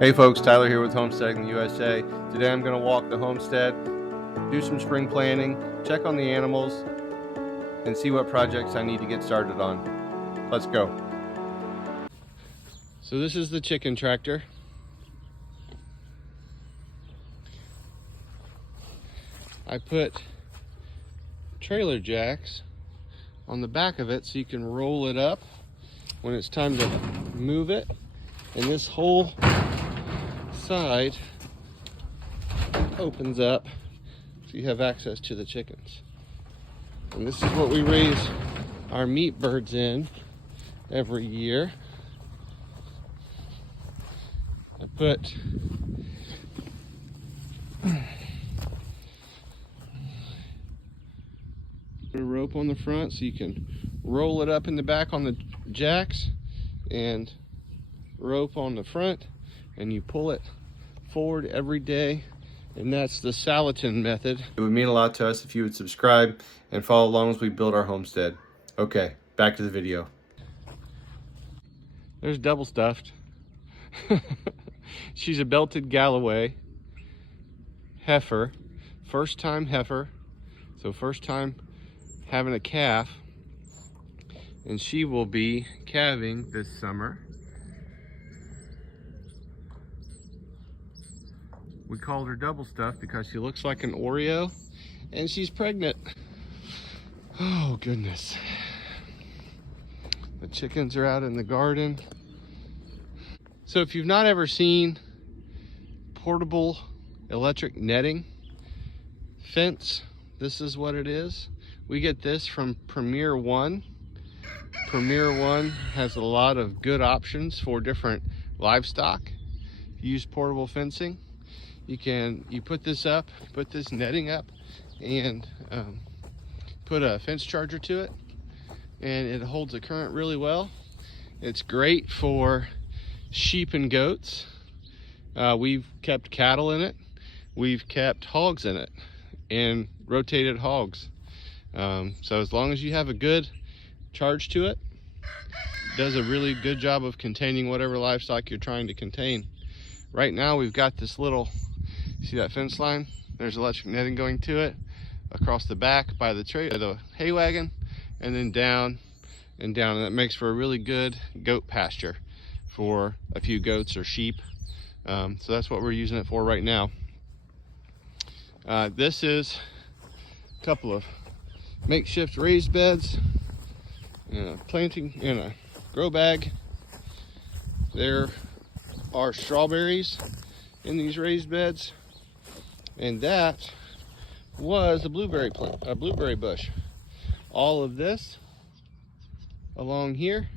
Hey folks, Tyler here with Homestead in the USA. Today I'm going to walk the homestead, do some spring planning, check on the animals, and see what projects I need to get started on. Let's go. So this is the chicken tractor. I put trailer jacks on the back of it so you can roll it up when it's time to move it. And this whole side opens up so you have access to the chickens. And this is what we raise our meat birds in every year. I put a rope on the front so you can roll it up in the back on the jacks, and rope on the front, and you pull it forward every day. And that's the Salatin method. It would mean a lot to us if you would subscribe and follow along as we build our homestead. Okay, back to the video. There's double stuffed. She's a belted Galloway heifer, first time heifer, so first time having a calf, and she will be calving this summer. We called her double stuffed because she looks like an Oreo and she's pregnant. Oh goodness. The chickens are out in the garden. So if you've not ever seen portable electric netting fence, this is what it is. We get this from Premier One. Premier One has a lot of good options for different livestock. If you use portable fencing, you put this up, put this netting up, and put a fence charger to it, and it holds the current really well. It's great for sheep and goats. We've kept cattle in it. We've kept hogs in it, and rotated hogs. So as long as you have a good charge to it, it does a really good job of containing whatever livestock you're trying to contain. Right now we've got this little, see that fence line? There's electric netting going to it across the back by the hay wagon, and then down and down, and that makes for a really good goat pasture for a few goats or sheep. So that's what we're using it for right now. This is a couple of makeshift raised beds, planting in a grow bag. There are strawberries in these raised beds, and that was a blueberry plant, a blueberry bush. All of this along here,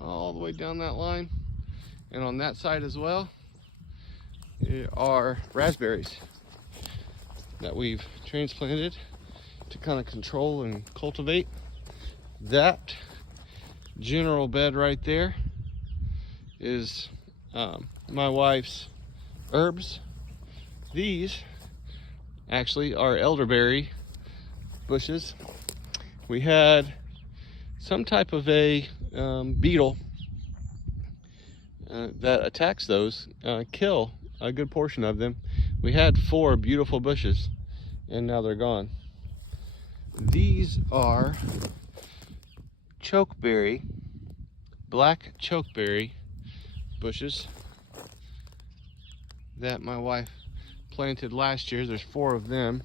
all the way down that line, and on that side as well, are raspberries that we've transplanted to kind of control and cultivate. That general bed right there is my wife's herbs. These actually are elderberry bushes. We had some type of a beetle that attacks those, kill a good portion of them. We had 4 beautiful bushes, and now they're gone. These are chokeberry, black chokeberry bushes that my wife planted last year. There's 4 of them,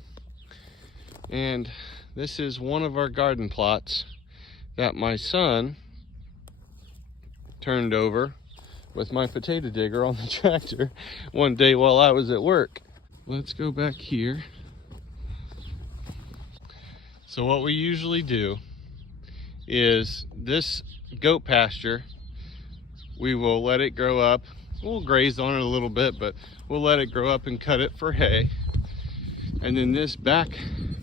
and this is one of our garden plots that my son turned over with my potato digger on the tractor one day while I was at work. Let's go back here. So what we usually do is this goat pasture, we will let it grow up. We'll graze on it a little bit, but we'll let it grow up and cut it for hay. And then this back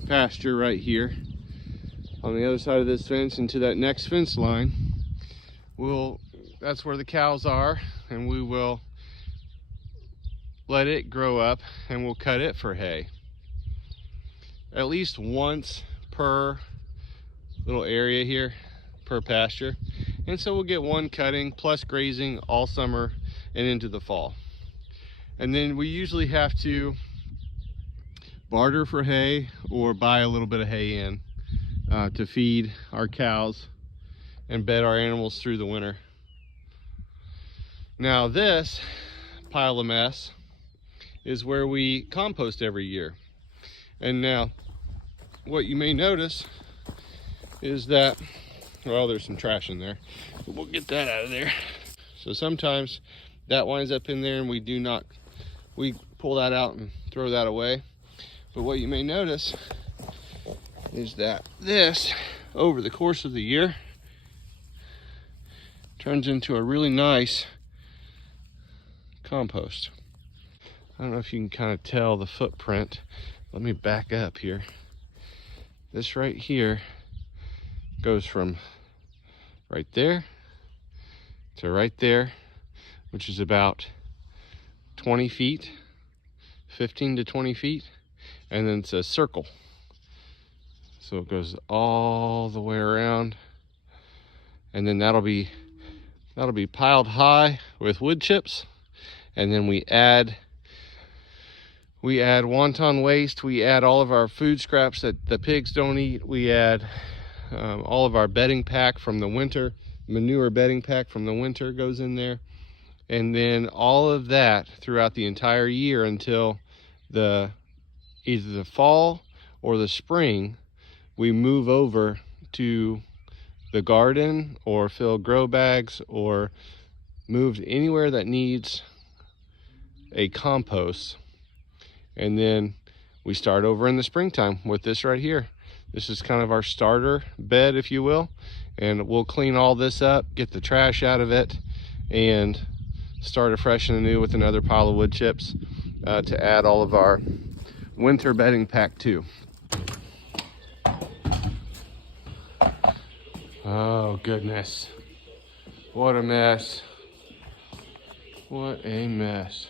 pasture right here on the other side of this fence into that next fence line, that's where the cows are, and we will let it grow up and we'll cut it for hay. At least once per little area here, per pasture. And so we'll get one cutting plus grazing all summer and into the fall. And then we usually have to barter for hay or buy a little bit of hay in to feed our cows and bed our animals through the winter. Now this pile of mess is where we compost every year. And now what you may notice is that, well, there's some trash in there, but we'll get that out of there. So sometimes that winds up in there and we pull that out and throw that away. But what you may notice is that this, over the course of the year, turns into a really nice compost. I don't know if you can kind of tell the footprint. Let me back up here. This right here goes from right there to right there, which is about 20 feet, 15 to 20 feet, and then it's a circle. So it goes all the way around, and then that'll be piled high with wood chips, and then we add wonton waste, we add all of our food scraps that the pigs don't eat, we add all of our bedding pack from the winter, manure bedding pack from the winter goes in there, and then all of that throughout the entire year until either the fall or the spring, we move over to the garden or fill grow bags or moved anywhere that needs a compost. And then we start over in the springtime with this right here. This is kind of our starter bed, if you will, and we'll clean all this up, get the trash out of it, and start afresh and anew with another pile of wood chips to add all of our winter bedding pack too. Oh goodness, what a mess. What a mess.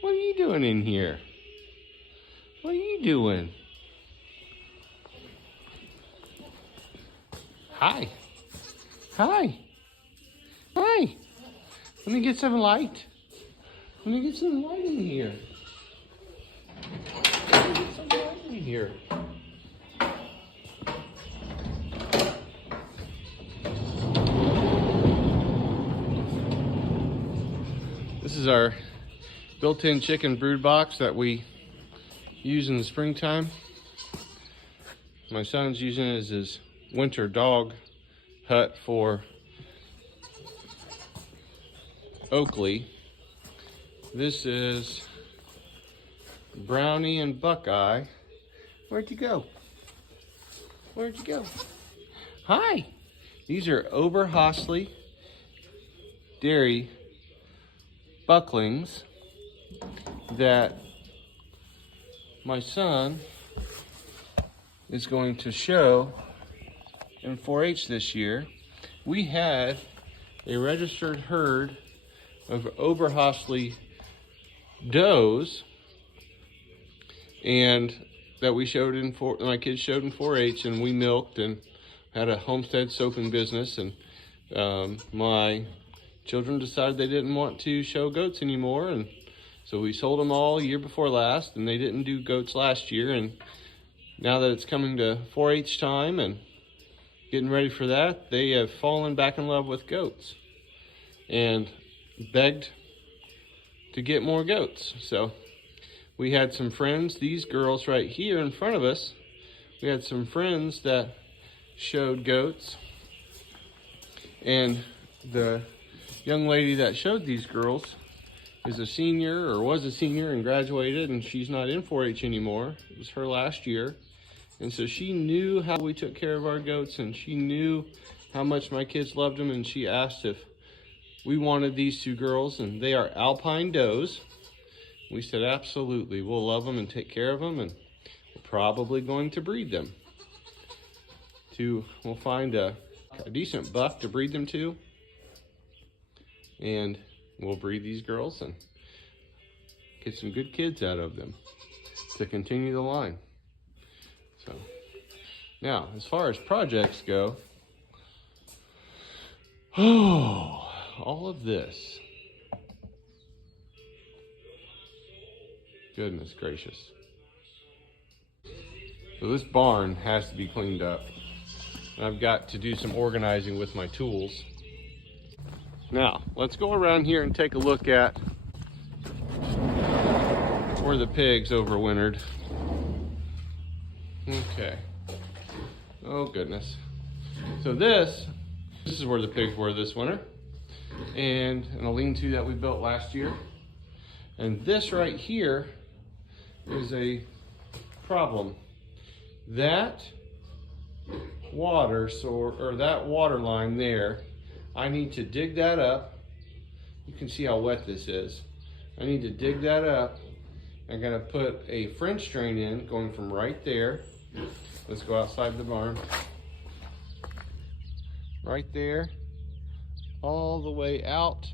What are you doing in here? What are you doing? Hi. Hi. Hi. Let me get some light. Let me get some light in here. Let me get some light in here. This is our built-in chicken brood box that we use in the springtime. My son's using it as his winter dog hut for Oakley. This is Brownie and Buckeye. Where'd you go? Where'd you go? Hi! These are Oberhasli dairy bucklings that my son is going to show in 4-H this year. We had a registered herd of Oberhasli does, and that we showed my kids showed in 4-H, and we milked and had a Homestead soaping business, and my children decided they didn't want to show goats anymore, and so we sold them all year before last, and they didn't do goats last year. And now that it's coming to 4-H time and getting ready for that, they have fallen back in love with goats and begged to get more goats. So we had some friends, these girls right here in front of us, we had some friends that showed goats, and the young lady that showed these girls is a senior, or was a senior and graduated, and she's not in 4-H anymore. It was her last year. And so she knew how we took care of our goats, and she knew how much my kids loved them, and she asked if we wanted these two girls, and they are Alpine does. We said, absolutely, we'll love them and take care of them, and we're probably going to breed them. We'll find a decent buck to breed them to, and we'll breed these girls and get some good kids out of them to continue the line. So Now, as far as projects go, oh, all of this. Goodness gracious. So this barn has to be cleaned up. And I've got to do some organizing with my tools. Now, let's go around here and take a look at where the pigs overwintered. Okay. Oh goodness. So this is where the pigs were this winter. And a lean-to that we built last year. And this right here is a problem. That water source, or that water line there, I need to dig that up. You can see how wet this is. I need to dig that up. I'm gonna put a French drain in, going from right there. Let's go outside the barn. Right there, all the way out.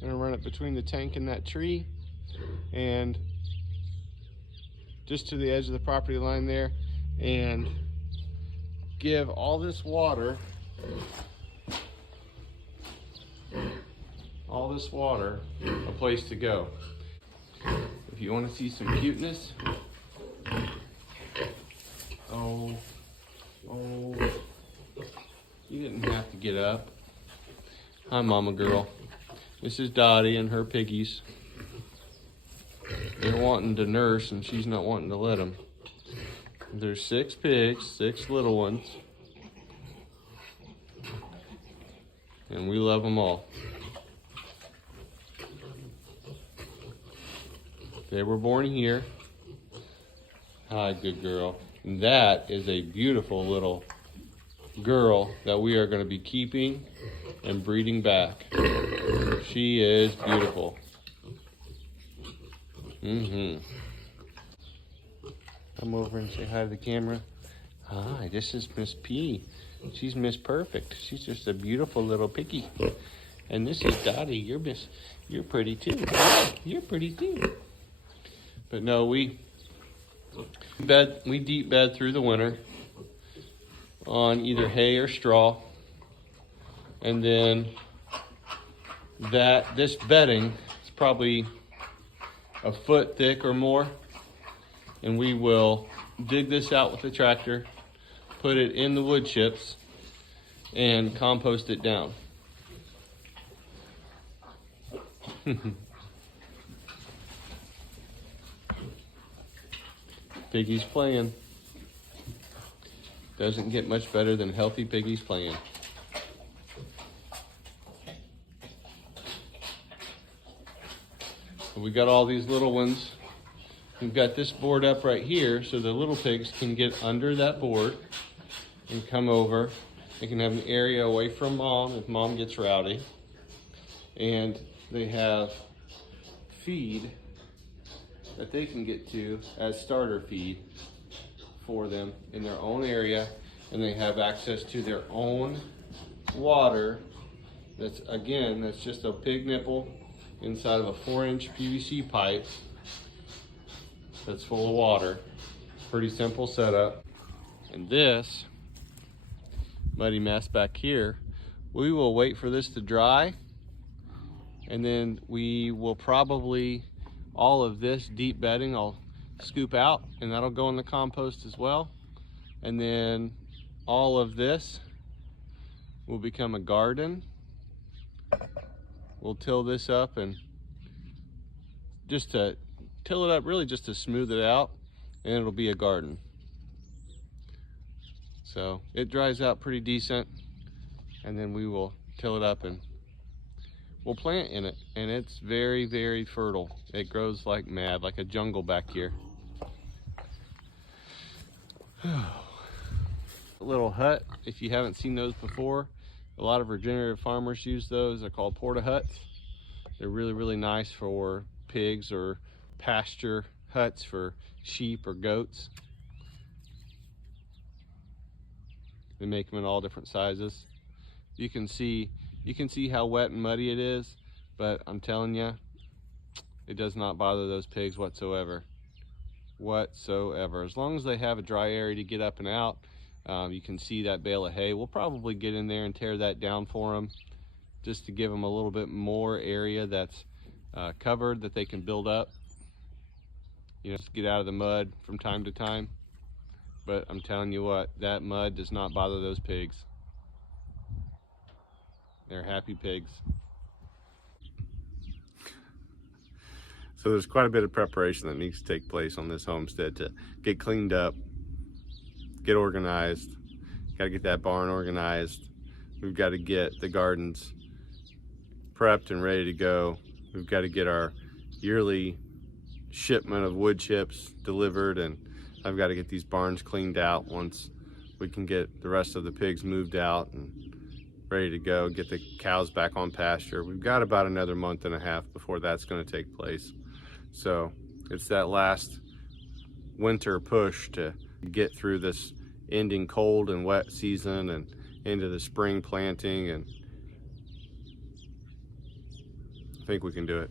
I'm gonna run it between the tank and that tree, and just to the edge of the property line there, and give all this water a place to go. If you want to see some cuteness, oh, you didn't have to get up. Hi, mama girl. This is Dottie and her piggies. They're wanting to nurse and she's not wanting to let them. There's 6 pigs, 6 little ones. And we love them all. They were born here. Hi, good girl. And that is a beautiful little girl that we are going to be keeping and breeding back. She is beautiful. Come over and say hi to the camera. Hi, this is Miss P. She's Miss Perfect. She's just a beautiful little piggy. And this is Dottie. You're pretty too. You're pretty too. But no, we deep bed through the winter on either hay or straw. And then this bedding is probably a foot thick or more. And we will dig this out with the tractor, put it in the wood chips, and compost it down. Piggies playing. Doesn't get much better than healthy piggies playing. So we got all these little ones. We've got this board up right here so the little pigs can get under that board and come over. They can have an area away from mom if mom gets rowdy. And they have feed that they can get to as starter feed for them in their own area. And they have access to their own water. That's just a pig nipple inside of a 4-inch PVC pipe that's full of water. Pretty simple setup. And this muddy mess back here, we will wait for this to dry, and then we will probably, all of this deep bedding I'll scoop out, and that'll go in the compost as well. And then all of this will become a garden. We'll till this up, and just to till it up, really just to smooth it out, and it'll be a garden. So it dries out pretty decent, and then we will till it up and we'll plant in it. And it's very, very fertile. It grows like mad, like a jungle back here. A little hut, if you haven't seen those before, a lot of regenerative farmers use those. They're called porta huts. They're really, really nice for pigs or pasture huts for sheep or goats. They make them in all different sizes. You can see how wet and muddy it is, but I'm telling you, it does not bother those pigs whatsoever. As long as they have a dry area to get up and out, You can see that bale of hay. We'll probably get in there and tear that down for them, just to give them a little bit more area that's covered that they can build up. You know, just get out of the mud from time to time. But I'm telling you what, that mud does not bother those pigs. They're happy pigs. So there's quite a bit of preparation that needs to take place on this homestead to get cleaned up, get organized. Got to get that barn organized. We've got to get the gardens prepped and ready to go. We've got to get our yearly shipment of wood chips delivered, and I've got to get these barns cleaned out once we can get the rest of the pigs moved out and ready to go, get the cows back on pasture. We've got about another month and a half before that's going to take place. So it's that last winter push to get through this ending cold and wet season and into the spring planting, and I think we can do it.